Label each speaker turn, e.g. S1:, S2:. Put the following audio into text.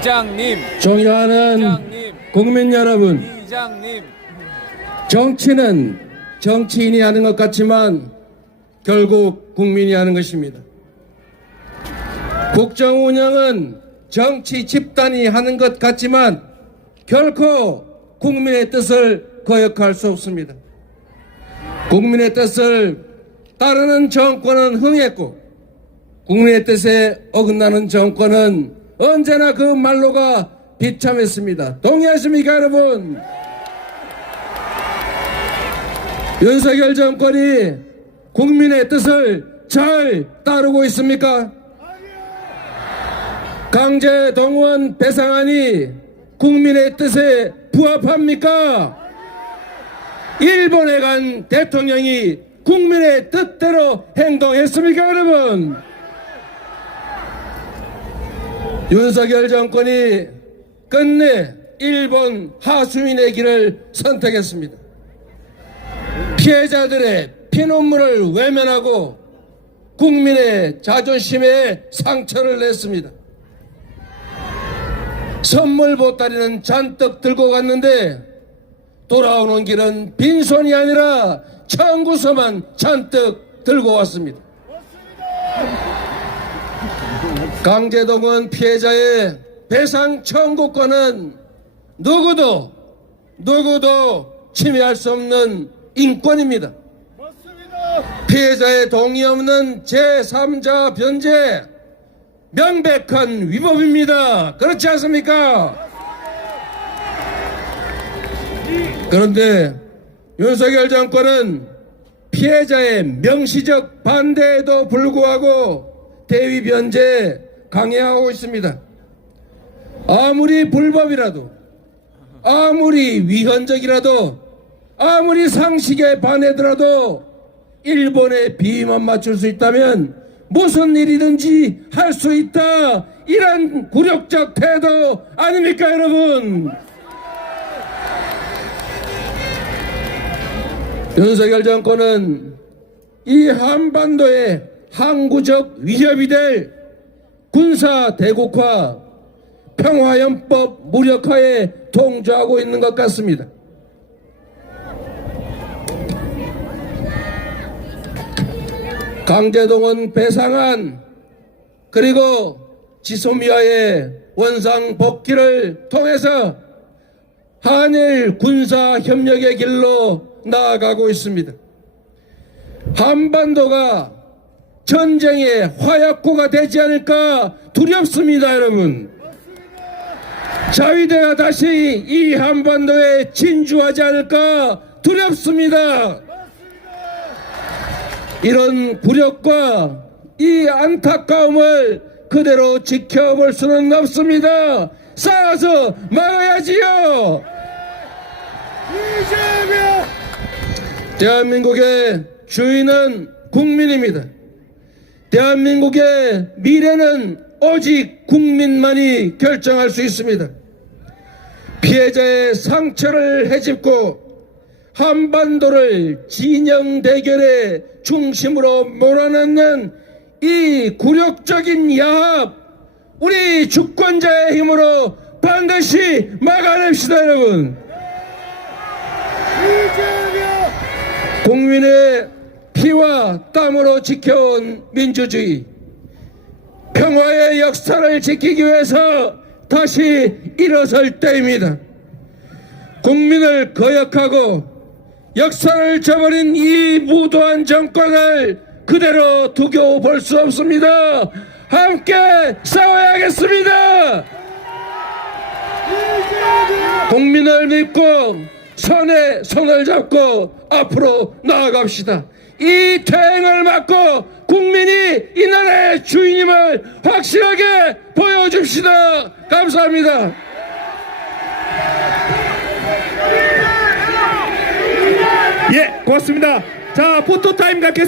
S1: 이장님,
S2: 존경하는
S1: 이장님,
S2: 국민 여러분,
S1: 이장님,
S2: 정치는 정치인이 하는 것 같지만 결국 국민이 하는 것입니다. 국정 운영은 정치 집단이 하는 것 같지만 결코 국민의 뜻을 거역할 수 없습니다. 국민의 뜻을 따르는 정권은 흥했고 국민의 뜻에 어긋나는 정권은 언제나 그 말로가 비참했습니다. 동의하십니까 여러분? 윤석열 정권이 국민의 뜻을 잘 따르고 있습니까? 강제 동원 배상안이 국민의 뜻에 부합합니까? 일본에 간 대통령이 국민의 뜻대로 행동했습니까, 여러분? 윤석열 정권이 끝내 일본 하수인의 길을 선택했습니다. 피해자들의 피눈물을 외면하고 국민의 자존심에 상처를 냈습니다. 선물 보따리는 잔뜩 들고 갔는데 돌아오는 길은 빈손이 아니라 청구서만 잔뜩 들고 왔습니다. 강제동원 피해자의 배상 청구권은 누구도 누구도 침해할 수 없는 인권입니다. 피해자의 동의 없는 제3자 변제 명백한 위법입니다. 그렇지 않습니까? 그런데 윤석열 정권은 피해자의 명시적 반대에도 불구하고 대위 변제 강행하고 있습니다. 아무리 불법이라도 아무리 위헌적이라도 아무리 상식에 반해더라도 일본의 비위만 맞출 수 있다면 무슨 일이든지 할 수 있다 이런 굴욕적 태도 아닙니까 여러분 윤석열 정권은 이 한반도의 항구적 위협이 될 군사 대국화 평화연법 무력화에 동조하고 있는 것 같습니다. 강제동원 배상안 그리고 지소미아의 원상 복귀를 통해서 한일 군사 협력의 길로 나아가고 있습니다. 한반도가 전쟁의 화약고가 되지 않을까 두렵습니다, 여러분. 자위대가 다시 이 한반도에 진주하지 않을까 두렵습니다. 이런 굴욕과 이 안타까움을 그대로 지켜볼 수는 없습니다. 싸워서 막아야지요. 대한민국의 주인은 국민입니다. 대한민국의 미래는 오직 국민만이 결정할 수 있습니다. 피해자의 상처를 헤집고 한반도를 진영 대결의 중심으로 몰아넣는 이 굴욕적인 야합 우리 주권자의 힘으로 반드시 막아냅시다 여러분 국민의 피와 땀으로 지켜온 민주주의 평화의 역사를 지키기 위해서 다시 일어설 때입니다 국민을 거역하고 역사를 저버린 이 무도한 정권을 그대로 두고 볼 수 없습니다. 함께 싸워야겠습니다. 국민을 믿고 손에 손을 잡고 앞으로 나아갑시다. 이 퇴행을 막고 국민이 이 나라의 주인임을 확실하게 보여줍시다. 감사합니다.
S3: 예, 고맙습니다. 자, 포토타임 갖겠습니다.